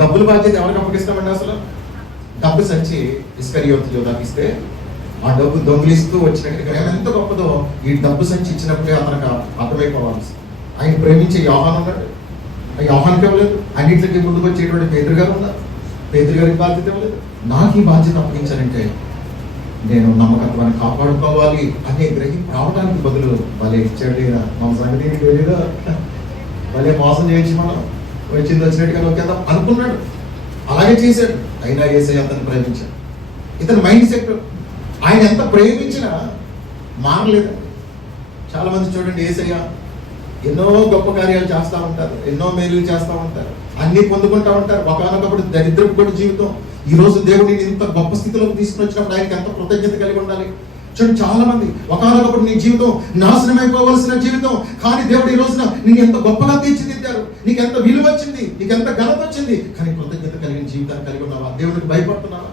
డబ్బుల బాధ్యత ఎవరికి అప్పగిస్తామండి అసలు? డబ్బు సంచి ఇస్కరియోతు యోధాకి ఇస్తే ఆ డబ్బు దొంగిలిస్తూ వచ్చినట్టుగా ఆయన ఎంత గొప్పదో. ఈ డబ్బు సంచి ఇచ్చినప్పుడే అతనికి అర్థమైపోవాలి ఆయన ప్రేమించే యోహాన్ ఉన్నాడు. ఆ యోహాన్కి ఇవ్వలేదు. అన్నింటికి ముందుకు వచ్చేటువంటి పేదరు గారు ఉన్నారు. పేదరు గారికి బాధ్యత ఇవ్వలేదు. నాకు ఈ బాధ్యత అప్పగించాలంటే నేను నమ్మకత్వాన్ని కాపాడుకోవాలి అనే గ్రహి రావడానికి బదులు భలే ఇచ్చాడు లేదా మన సంగతి నీకు భలే మోసం చేయొచ్చు మనం. వచ్చింది వచ్చినట్టుగా నొక్కేద్దాం అనుకున్నాడు. అలాగే చేశాడు. అయినా ఏసై అతను ప్రేమించాడు. ఇతని మైండ్ సెట్ ఆయన ఎంత ప్రేమించినా మారలేదు? చాలామంది చూడండి ఏసయ్య ఎన్నో గొప్ప కార్యాలు చేస్తూ ఉంటారు ఎన్నో మేలు చేస్తూ ఉంటారు అన్నీ పొందుకుంటూ ఉంటారు. ఒకనొకప్పుడు దరిద్రపు కూడా జీవితం. ఈరోజు దేవుడిని ఇంత గొప్ప స్థితిలోకి తీసుకుని వచ్చినప్పుడు ఆయనకి ఎంత కృతజ్ఞత కలిగి ఉండాలి? చూడండి చాలా మంది ఒకనొకప్పుడు నీ జీవితం నాశనం అయిపోవలసిన జీవితం. కానీ దేవుడు ఈ రోజున నీకు ఎంత గొప్పగా తీర్చిదిద్దారు. నీకు ఎంత విలువ వచ్చింది నీకు ఎంత ఘనత వచ్చింది. కానీ కృతజ్ఞత కలిగిన జీవితాన్ని కలిగి ఉన్నావా? దేవుడికి భయపడుతున్నావా?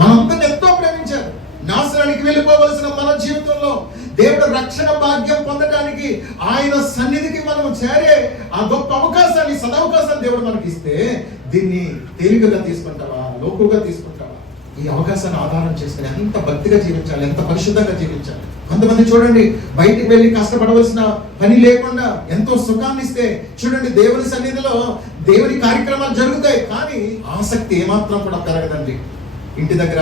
మనందరిని ఎంతో ప్రేమించారు నాశనానికి వెళ్ళిపోవలసిన మన జీవితంలో దేవుడు రక్షణ భాగ్యం పొందడానికి ఆయన సన్నిధికి మనం చేరే ఆ గొప్ప అవకాశాన్ని సదవకాశాన్ని దేవుడు మనకి ఇస్తే దీన్ని తేలికగా తీసుకుంటావా? లోకుగా తీసుకుంటావా? ఈ అవకాశాన్ని ఆధారం చేసుకుని ఎంత భక్తిగా జీవించాలి ఎంత పరిశుద్ధంగా జీవించాలి. కొంతమంది చూడండి బయటికి వెళ్ళి కష్టపడవలసిన పని లేకుండా ఎంతో సుఖాన్ని ఇస్తే చూడండి దేవుని సన్నిధిలో దేవుని కార్యక్రమాలు జరుగుతాయి కానీ ఆసక్తి ఏమాత్రం కూడా పెరగదండి. ఇంటి దగ్గర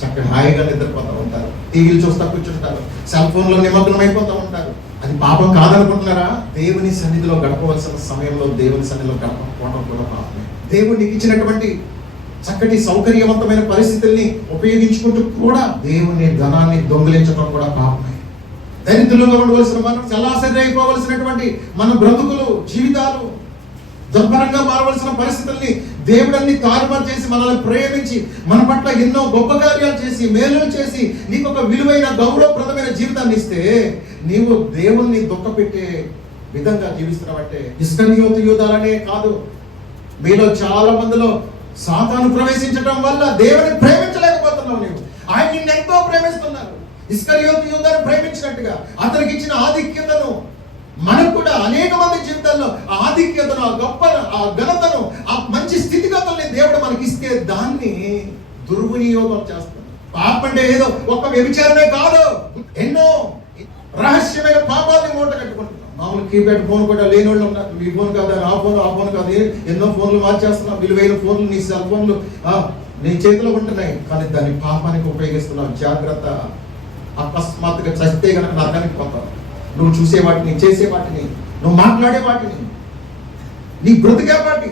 చక్కగా హాయిగా నిద్రపోతూ ఉంటారు. టీవీలు చూస్తా కూర్చుంటారు. సెల్ ఫోన్లో నిమగ్నం అయిపోతూ ఉంటారు. అది పాపం కాదనుకుంటున్నారా? దేవుని సన్నిధిలో గడపవలసిన సమయంలో దేవుని సన్నిధిలో గడపకపోవడం కూడా పాపమే. దేవుడు నీకు ఇచ్చినటువంటి చక్కటి సౌకర్యవంతమైన పరిస్థితుల్ని ఉపయోగించుకుంటూ కూడా దేవుని ధనాన్ని దొంగిలించడం కూడా పాపమే. దరిద్రులుగా ఉండవలసిన మనం చల్లాసరి అయిపోవలసినటువంటి మన బ్రతుకులు జీవితాలు దుర్భరంగా మారవలసిన పరిస్థితుల్ని దేవుడన్ని తారుమారు చేసి మనల్ని ప్రేమించి మన పట్ల ఎన్నో గొప్ప కార్యాలు చేసి మేలు చేసి నీకు ఒక విలువైన గౌరవప్రదమైన జీవితాన్ని ఇస్తే నీవు దేవుణ్ణి దుఃఖపెట్టే విధంగా జీవిస్తున్నావంటే ఇస్కనియోతు యూదాలనే కాదు. మీలో చాలా మందిలో సాతాను ప్రవేశించడం వల్ల దేవుని ప్రేమించలేకపోతున్నావు నీవు. ఆయన నిన్ను ఎంతో ప్రేమిస్తున్నారు. ఇస్కరియోతు యోధాన్ని ప్రేమించినట్టుగా అతనికి ఇచ్చిన ఆధిక్యతను మనకు కూడా అనేక మంది జీవితాల్లో ఆ ఆధిక్యతను ఆ గొప్ప ఆ ఘనతను ఆ మంచి స్థితిగతుల్ని దేవుడు మనకి ఇస్తే దాన్ని దుర్వినియోగం చేస్తాం పాపం అంటే ఏదో ఒక్క వ్యభిచారమే కాదు. మామూలు కీప్యాడ్ ఫోన్ కూడా లేని వాళ్ళు ఉన్నారు. మీ ఫోన్ కాదు ఆ ఫోన్ ఆ ఫోన్ కాదు. ఎన్నో ఫోన్లు మార్చేస్తున్నాం విలువైన ఫోన్లు నీ సెల్ ఫోన్లు. నీ చేతిలో ఉంటున్నాయి. కానీ దాన్ని పాపానికి ఉపయోగిస్తున్నావు. జాగ్రత్త. అకస్మాత్తుగా చస్తే కనుక నరకానికి పోతావు. నువ్వు చూసే వాటిని చేసే వాటిని నువ్వు మాట్లాడే వాటిని. నీ బ్రతికే వాటి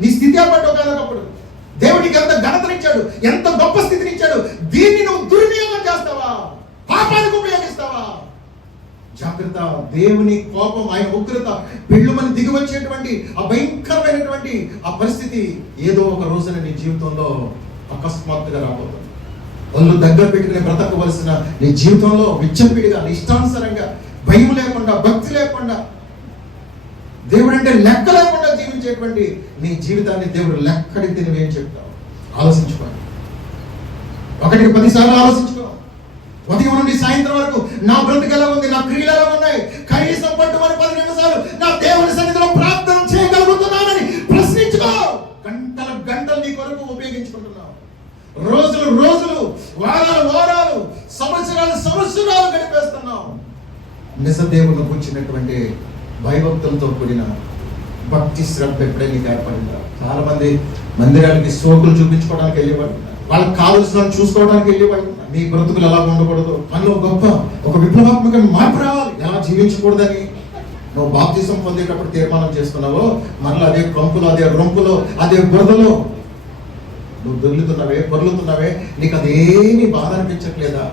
నీ స్థితి అవ్వటి ఒకప్పుడు. దేవుడికి ఎంత ఘనతనిచ్చాడు ఎంత గొప్ప స్థితినిచ్చాడు. దీన్ని నువ్వు దుర్వినియోగం చేస్తావా పాపానికి ఉపయోగిస్తావా జాగ్రత్త. దేవుని కోపం ఆయన ఉగ్రత పెళ్ళుమని దిగి వచ్చేటువంటి ఆ భయంకరమైనటువంటి ఆ పరిస్థితి ఏదో ఒక రోజున నీ జీవితంలో అకస్మాత్తుగా రాబోతుంది. వాళ్ళు దగ్గర పెట్టుకుని బ్రతకవలసిన నీ జీవితంలో విచ్చంపిడిగా ఇష్టానుసరంగా భయం లేకుండా భక్తి లేకుండా దేవుడు అంటే లెక్క లేకుండా జీవించేటువంటి నీ జీవితాన్ని దేవుడు లెక్కడితే నువ్వేం చెప్తావు ఆలోచించుకోండి. ఒకటికి పదిసార్లు ఆలోచించు ఉదయం నుండి సాయంత్రం వరకు నా బ్రతుకు ఉంది నా క్రియలలో ఉన్నాయి. కనీసం పట్టుమని పది నిమిషాలు నా దేవుని సన్నిధిలో ప్రార్థన చేయగలుగుతున్నానని ప్రశ్నించుకో. గంటల గంటలు నీ కొరకు ఉపయోగించుకుంటున్నావు. రోజులు రోజులు వారాలు వారాలు సంవత్సరాలు సంవత్సరాలు గడిపేస్తున్నావు. నిజ దేవుని కూర్చున్నటువంటి భయభక్తులతో కూడిన భక్తి శ్రద్ధ ఎప్పుడైనా నీకు ఏర్పడిందా? చాలా మంది మందిరాలకి సోకులు చూపించుకోవడానికి వెళ్ళేవాళ్ళు వాళ్ళకి కావలసిన చూసుకోవడానికి వెళ్ళేవాళ్ళు నీ బ్రతుకులు ఎలా ఉండకూడదు? మనలో గొప్ప ఒక విప్లవాత్మక మార్పు రావాలి. ఎలా జీవించకూడదని? నువ్వు బాప్తీసం పొందేటప్పుడు తీర్మానం చేసుకున్నావో మనలో అదే కంపులో అదే రొంపులో అదే బురదలో. నువ్వు దొల్లుతున్నావే పొర్లుతున్నావే నీకు అదేమీ బాధ అనిపించట్లేదా?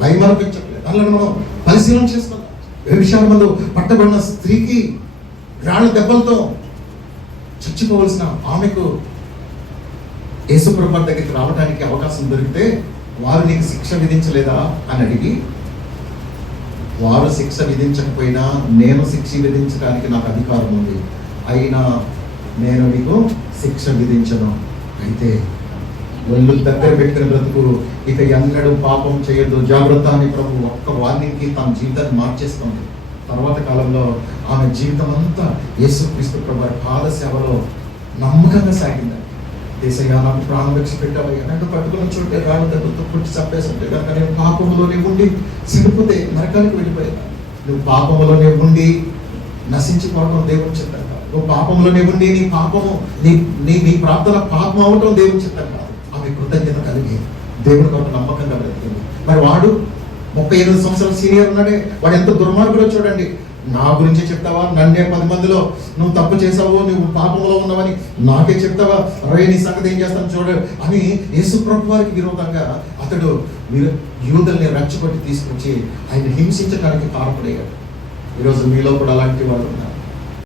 భయం అనిపించట్లేదు? అందులో మనం పరిశీలన చేసుకున్నాం వ్యభిచారం మందు పట్టబడిన స్త్రీకి రాళ్ళ దెబ్బలతో చచ్చిపోవలసిన ఆమెకు యేసుప్రభు దగ్గరికి రావడానికి అవకాశం దొరికితే వారు నీకు శిక్ష విధించలేదా? అని అడిగి వారు శిక్ష విధించకపోయినా నేను శిక్ష విధించడానికి నాకు అధికారం ఉంది. అయినా నేను నీకు శిక్ష విధించను. అయితే ఒళ్ళు దగ్గర పెట్టిన బ్రతుకు ఇక ఎన్నడూ పాపం చేయొద్దు. జాగ్రత్త అని ప్రభు ఒక్క వార్నింగ్కి తన జీవితాన్ని మార్చేస్తుంది. తర్వాత కాలంలో ఆమె జీవితం అంతా యేసుక్రీస్తు ప్రభు పాద సేవలో నమ్మకంగా సాగింది దేశంగా నాకు ప్రాణం రక్ష పెట్టావయ్యా నన్ను పట్టుకున్న చోటే రాళ్ళు దెబ్బతో పుట్టి చంపేస్తుంటే కనుక నేను పాపంలోనే ఉండి చనిపోతే నరకానికి వెళ్ళిపోయాను నువ్వు పాపంలోనే ఉండి నశించిపోవడం దేవుని చిత్తం కాదు. నువ్వు పాపంలోనే ఉండి నీ పాపము నీ నీ నీ ప్రార్థన పాపం అవటం దేవుని చిత్తం కాదు. ఆమె కృతజ్ఞత కలిగి దేవుని కొరకు నమ్మకంగా బ్రతికింది. మరి వాడు ముప్పై ఎనిమిది సంవత్సరాల సీనియర్ ఉన్నాడే. వాడు ఎంత దుర్మార్గుడో చూడండి. నా గురించి చెప్తావా? నన్నే పది మందిలో నువ్వు తప్పు చేసావు నువ్వు పాపంలో ఉన్నావని నాకే చెప్తావా? రే నీ సంగతి ఏం చేస్తాను చూడు అని యేసు ప్రభు వారికి విరోధంగా అతడు మీరు యూదుల్ని రెచ్చగొట్టి తీసుకొచ్చి ఆయన హింసించడానికి కారకుడయ్యాడు ఈరోజు మీలో కూడా అలాంటి వాళ్ళు ఉన్నారు.